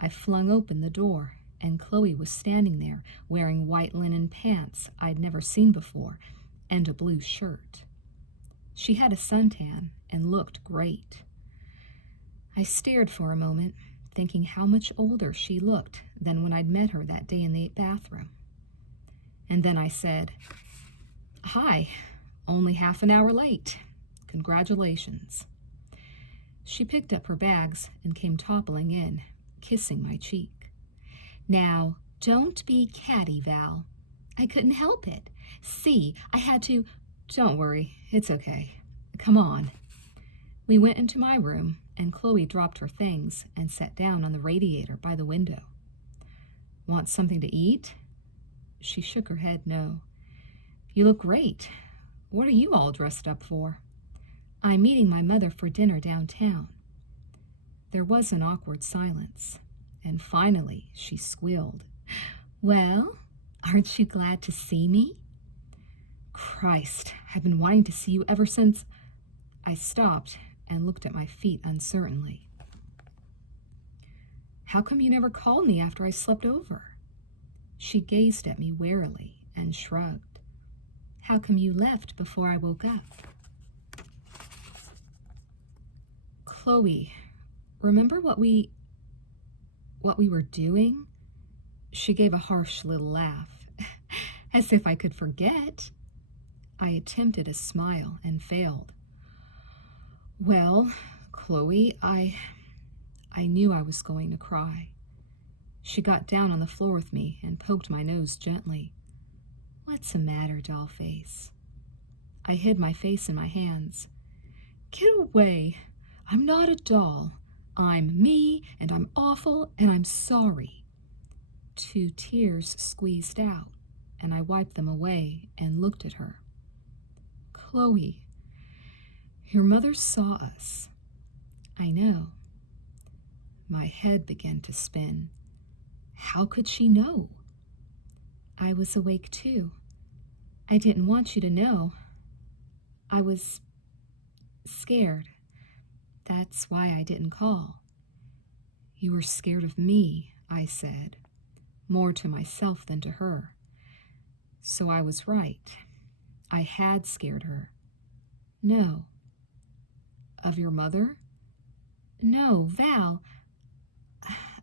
I flung open the door, and Chloe was standing there wearing white linen pants I'd never seen before and a blue shirt. She had a suntan and looked great. I stared for a moment, thinking how much older she looked than when I'd met her that day in the bathroom. And then I said, "Hi, only half an hour late. Congratulations." She picked up her bags and came toppling in, kissing my cheek. "Now, don't be catty, Val. I couldn't help it. See, I had to—" "Don't worry, it's okay. Come on." We went into my room, and Chloe dropped her things and sat down on the radiator by the window. "Want something to eat?" She shook her head no. "You look great. What are you all dressed up for?" "I'm meeting my mother for dinner downtown." There was an awkward silence, and finally she squealed, "Well, aren't you glad to see me?" "Christ, I've been wanting to see you ever since—" I stopped and looked at my feet uncertainly. "How come you never called me after I slept over?" She gazed at me warily and shrugged. "How come you left before I woke up?" "Chloe, remember what we were doing?" She gave a harsh little laugh. "As if I could forget." I attempted a smile and failed. "Well, Chloe, I knew I was going to cry." She got down on the floor with me and poked my nose gently. "What's the matter, Dollface?" I hid my face in my hands. "Get away. I'm not a doll. I'm me, and I'm awful, and I'm sorry." 2 tears squeezed out, and I wiped them away and looked at her. "Chloe, your mother saw us." "I know." My head began to spin. How could she know? "I was awake too. I didn't want you to know. I was scared. That's why I didn't call." "You were scared of me," I said, more to myself than to her. So I was right. I had scared her. "No." "Of your mother?" "No, Val.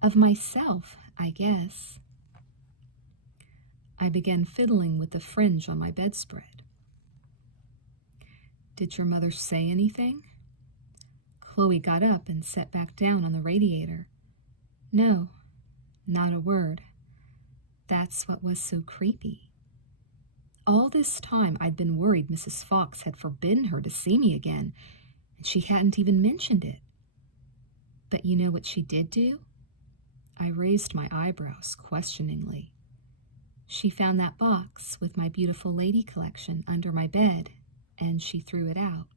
Of myself, I guess." I began fiddling with the fringe on my bedspread. "Did your mother say anything?" Chloe got up and sat back down on the radiator. "No, not a word. That's what was so creepy. All this time I'd been worried Mrs. Fox had forbidden her to see me again, and she hadn't even mentioned it. But you know what she did do?" I raised my eyebrows questioningly. "She found that box with my beautiful lady collection under my bed, and she threw it out."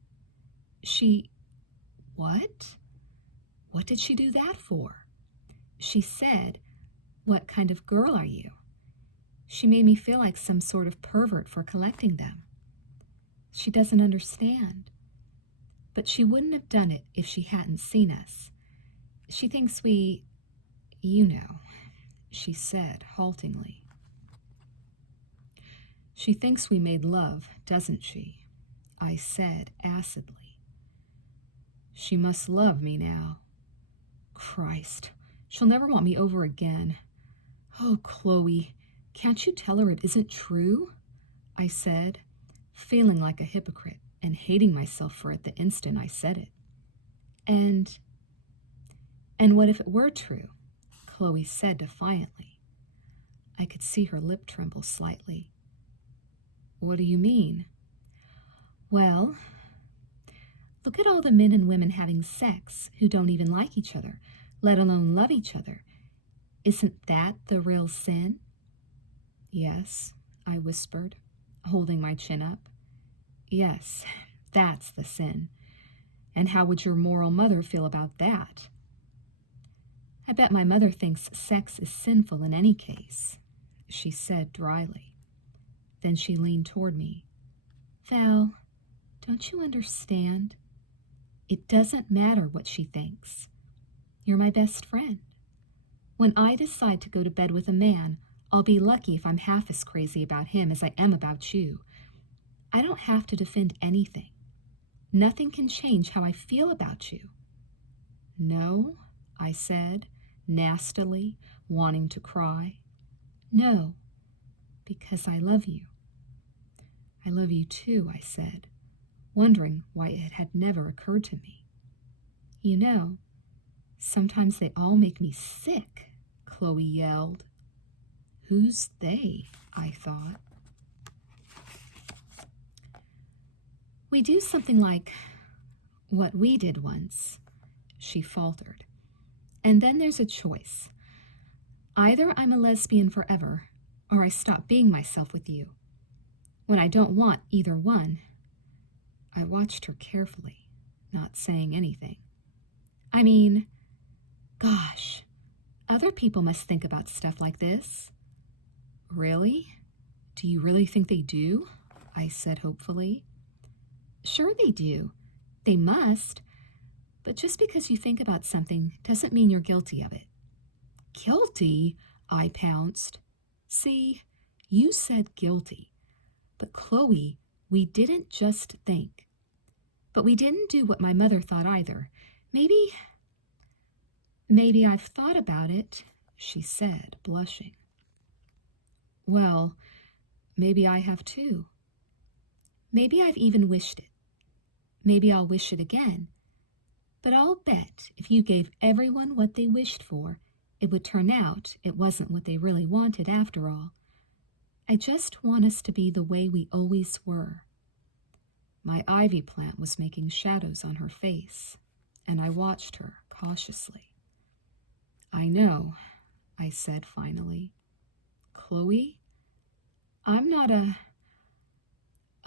"She— what? What did she do that for?" "She said, 'What kind of girl are you?' She made me feel like some sort of pervert for collecting them. She doesn't understand. But she wouldn't have done it if she hadn't seen us. She thinks we, you know," she said haltingly. She thinks we made love, doesn't she? I said acidly. She must love me now. Christ, she'll never want me over again. Oh, Chloe, can't you tell her it isn't true? I said, feeling like a hypocrite and hating myself for it the instant I said it. And what if it were true? Chloe said defiantly. I could see her lip tremble slightly. What do you mean? Well, look at all the men and women having sex who don't even like each other, let alone love each other. Isn't that the real sin? Yes, I whispered, holding my chin up. Yes, that's the sin. And how would your moral mother feel about that? I bet my mother thinks sex is sinful in any case, she said dryly. Then she leaned toward me. Val, don't you understand? It doesn't matter what she thinks. You're my best friend. When I decide to go to bed with a man, I'll be lucky if I'm half as crazy about him as I am about you. I don't have to defend anything. Nothing can change how I feel about you. No, I said, nastily, wanting to cry. No, because I love you. I love you too, I said, wondering why it had never occurred to me. You know, sometimes they all make me sick, Chloe yelled. Who's they? I thought. We do something like what we did once, she faltered. And then there's a choice. Either I'm a lesbian forever, or I stop being myself with you. When I don't want either one, I watched her carefully, not saying anything. I mean, gosh, other people must think about stuff like this. Really? Do you really think they do? I said hopefully. Sure they do. They must. But just because you think about something doesn't mean you're guilty of it. Guilty? I pounced. See, you said guilty. But Chloe, we didn't just think. But we didn't do what my mother thought either. Maybe I've thought about it, she said, blushing. Well, maybe I have too. Maybe I've even wished it. Maybe I'll wish it again. But I'll bet if you gave everyone what they wished for, it would turn out it wasn't what they really wanted after all. I just want us to be the way we always were. My ivy plant was making shadows on her face, and I watched her cautiously. I know, I said finally. Chloe, I'm not a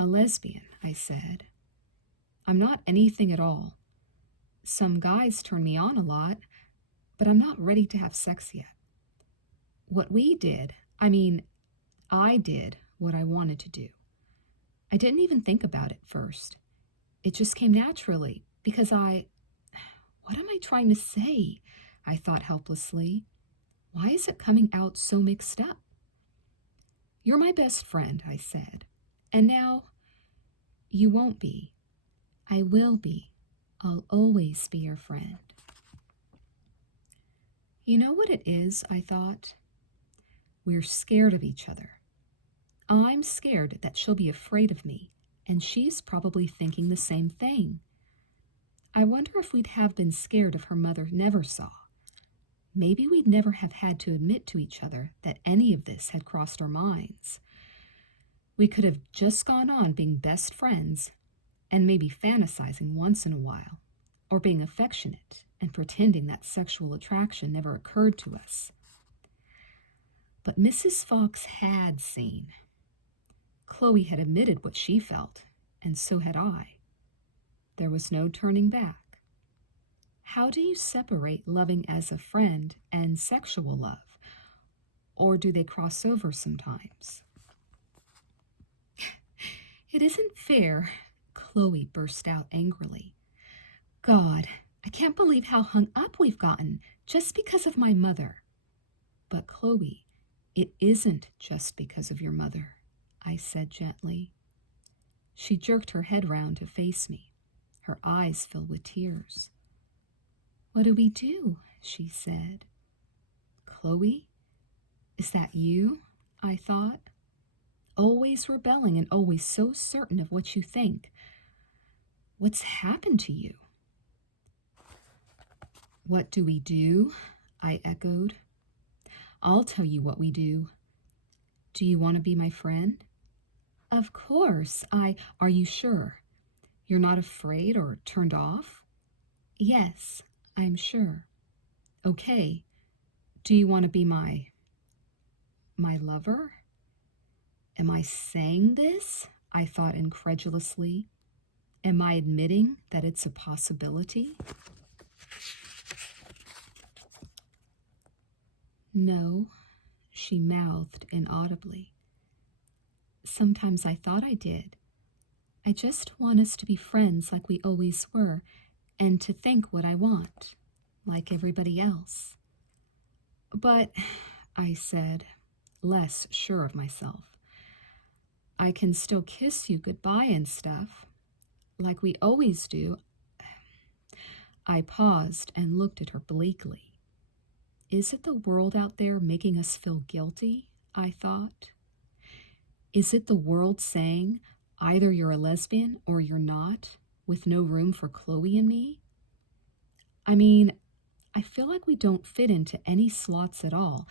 lesbian, I said. I'm not anything at all. Some guys turn me on a lot, but I'm not ready to have sex yet. What we did, I did what I wanted to do. I didn't even think about it first. It just came naturally because what am I trying to say? I thought helplessly. Why is it coming out so mixed up? You're my best friend, I said. And now, you won't be. I will be. I'll always be your friend. You know what it is, I thought? We're scared of each other. I'm scared that she'll be afraid of me, and she's probably thinking the same thing. I wonder if we'd have been scared if her mother never saw. Maybe we'd never have had to admit to each other that any of this had crossed our minds. We could have just gone on being best friends and maybe fantasizing once in a while, or being affectionate and pretending that sexual attraction never occurred to us. But Mrs. Fox had seen. Chloe had admitted what she felt, and so had I. There was no turning back. How do you separate loving as a friend and sexual love? Or do they cross over sometimes? It isn't fair, Chloe burst out angrily. God, I can't believe how hung up we've gotten just because of my mother. But Chloe, it isn't just because of your mother, I said gently. She jerked her head round to face me. Her eyes filled with tears. What do we do? She said. Chloe? Is that you? I thought. Always rebelling and always so certain of what you think. What's happened to you? What do we do? I echoed. I'll tell you what we do. Do you want to be my friend? Of course. Are you sure? You're not afraid or turned off? Yes, I'm sure. Okay. Do you want to be my lover? Am I saying this? I thought incredulously. Am I admitting that it's a possibility? No, she mouthed inaudibly. Sometimes I thought I did. I just want us to be friends like we always were, and to think what I want, like everybody else. But, I said, less sure of myself, I can still kiss you goodbye and stuff, like we always do. I paused and looked at her bleakly. Is it the world out there making us feel guilty? I thought. Is it the world saying, either you're a lesbian or you're not, with no room for Chloe and me? I mean, I feel like we don't fit into any slots at all,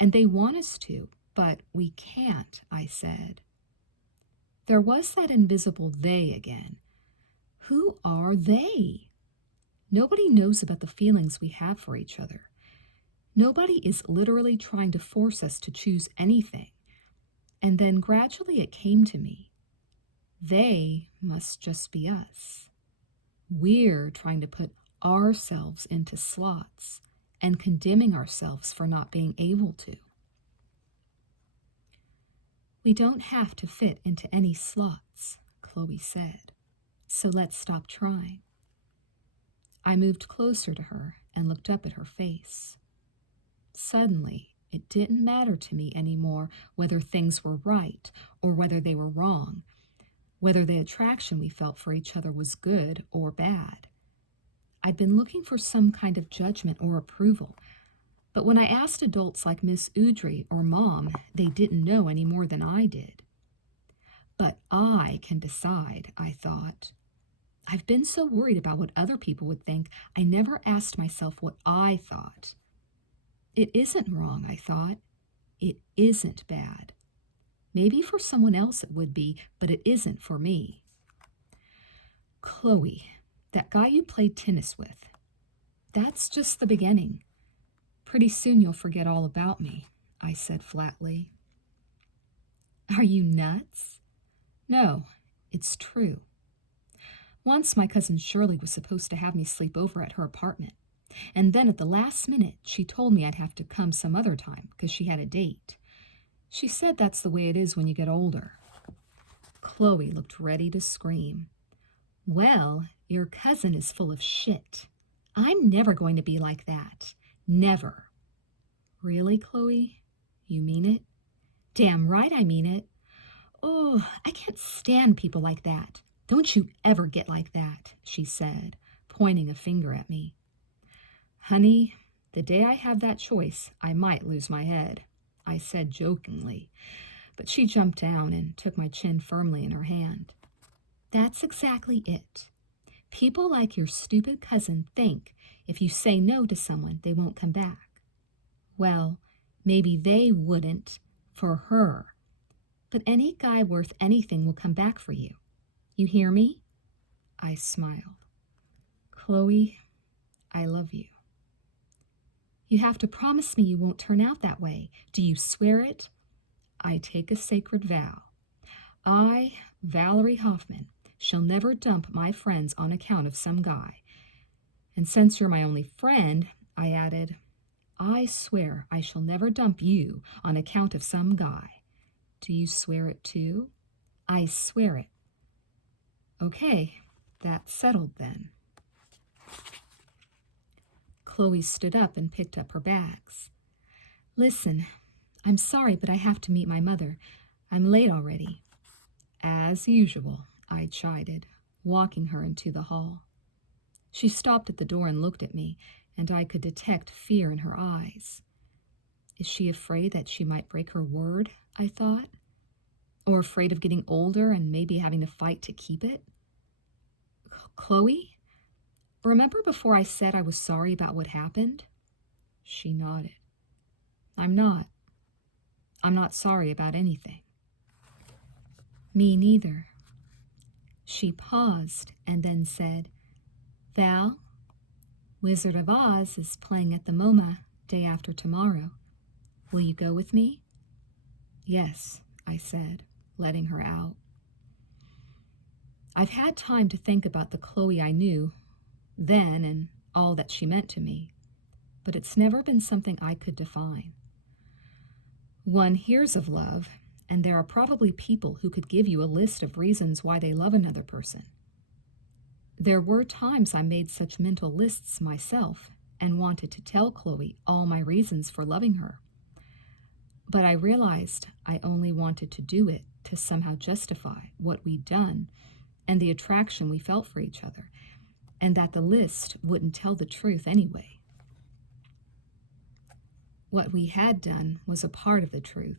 and they want us to, but we can't, I said. There was that invisible they again. Who are they? Nobody knows about the feelings we have for each other. Nobody is literally trying to force us to choose anything. And then gradually it came to me. They must just be us. We're trying to put ourselves into slots and condemning ourselves for not being able to. We don't have to fit into any slots, Chloe said. So let's stop trying. I moved closer to her and looked up at her face. Suddenly, it didn't matter to me anymore whether things were right or whether they were wrong, whether the attraction we felt for each other was good or bad. I'd been looking for some kind of judgment or approval, but when I asked adults like Miss Udry or Mom, they didn't know any more than I did. But I can decide, I thought. I've been so worried about what other people would think, I never asked myself what I thought. It isn't wrong, I thought. It isn't bad. Maybe for someone else it would be, but it isn't for me. Chloe, that guy you played tennis with, that's just the beginning. Pretty soon you'll forget all about me, I said flatly. Are you nuts? No, it's true. Once my cousin Shirley was supposed to have me sleep over at her apartment. And then at the last minute, she told me I'd have to come some other time because she had a date. She said that's the way it is when you get older. Chloe looked ready to scream. Well, your cousin is full of shit. I'm never going to be like that. Never. Really, Chloe? You mean it? Damn right I mean it. Oh, I can't stand people like that. Don't you ever get like that, she said, pointing a finger at me. Honey, the day I have that choice, I might lose my head, I said jokingly, but she jumped down and took my chin firmly in her hand. That's exactly it. People like your stupid cousin think if you say no to someone, they won't come back. Well, maybe they wouldn't for her, but any guy worth anything will come back for you. You hear me? I smiled. Chloe, I love you. You have to promise me you won't turn out that way. Do you swear it? I take a sacred vow. I, Valerie Hoffman, shall never dump my friends on account of some guy. And since you're my only friend, I added, I swear I shall never dump you on account of some guy. Do you swear it too? I swear it. Okay, that's settled then. Chloe stood up and picked up her bags. Listen, I'm sorry, but I have to meet my mother. I'm late already. As usual, I chided, walking her into the hall. She stopped at the door and looked at me, and I could detect fear in her eyes. Is she afraid that she might break her word, I thought? Or afraid of getting older and maybe having to fight to keep it? Chloe, remember before I said I was sorry about what happened? She nodded. I'm not. I'm not sorry about anything. Me neither. She paused and then said, Val, Wizard of Oz is playing at the MoMA day after tomorrow. Will you go with me? Yes, I said, letting her out. I've had time to think about the Chloe I knew then and all that she meant to me, but it's never been something I could define. One hears of love, and there are probably people who could give you a list of reasons why they love another person. There were times I made such mental lists myself and wanted to tell Chloe all my reasons for loving her. But I realized I only wanted to do it to somehow justify what we'd done and the attraction we felt for each other, and that the list wouldn't tell the truth anyway. What we had done was a part of the truth,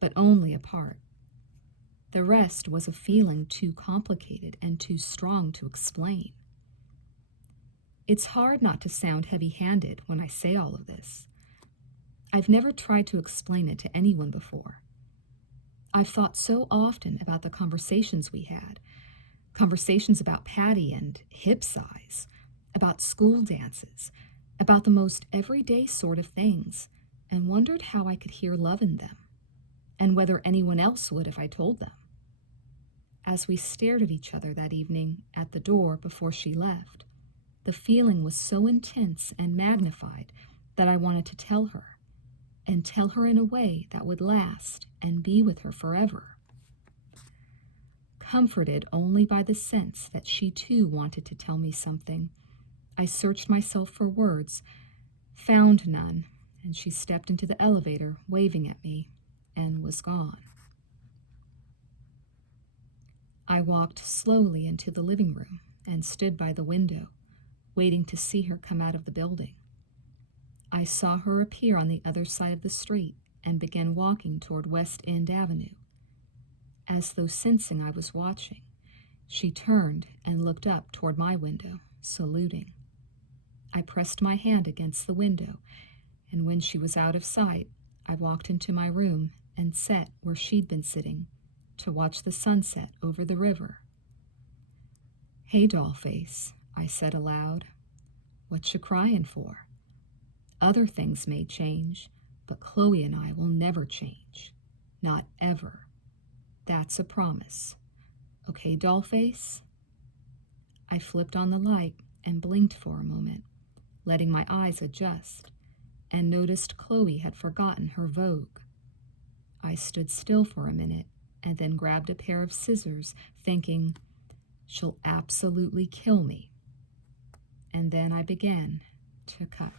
but only a part. The rest was a feeling too complicated and too strong to explain. It's hard not to sound heavy-handed when I say all of this. I've never tried to explain it to anyone before. I've thought so often about the conversations we had, conversations about Patty and hip size, about school dances, about the most everyday sort of things, and wondered how I could hear love in them, and whether anyone else would if I told them. As we stared at each other that evening at the door before she left, the feeling was so intense and magnified that I wanted to tell her, and tell her in a way that would last and be with her forever. Comforted only by the sense that she too wanted to tell me something, I searched myself for words, found none, and she stepped into the elevator, waving at me, and was gone. I walked slowly into the living room and stood by the window, waiting to see her come out of the building. I saw her appear on the other side of the street and began walking toward West End Avenue. As though sensing I was watching, she turned and looked up toward my window, saluting. I pressed my hand against the window, and when she was out of sight, I walked into my room and sat where she'd been sitting to watch the sunset over the river. Hey, Dollface, I said aloud. What you crying for? Other things may change, but Chloe and I will never change. Not ever. That's a promise. Okay, Dollface? I flipped on the light and blinked for a moment, letting my eyes adjust, and noticed Chloe had forgotten her Vogue. I stood still for a minute and then grabbed a pair of scissors, thinking, she'll absolutely kill me. And then I began to cut.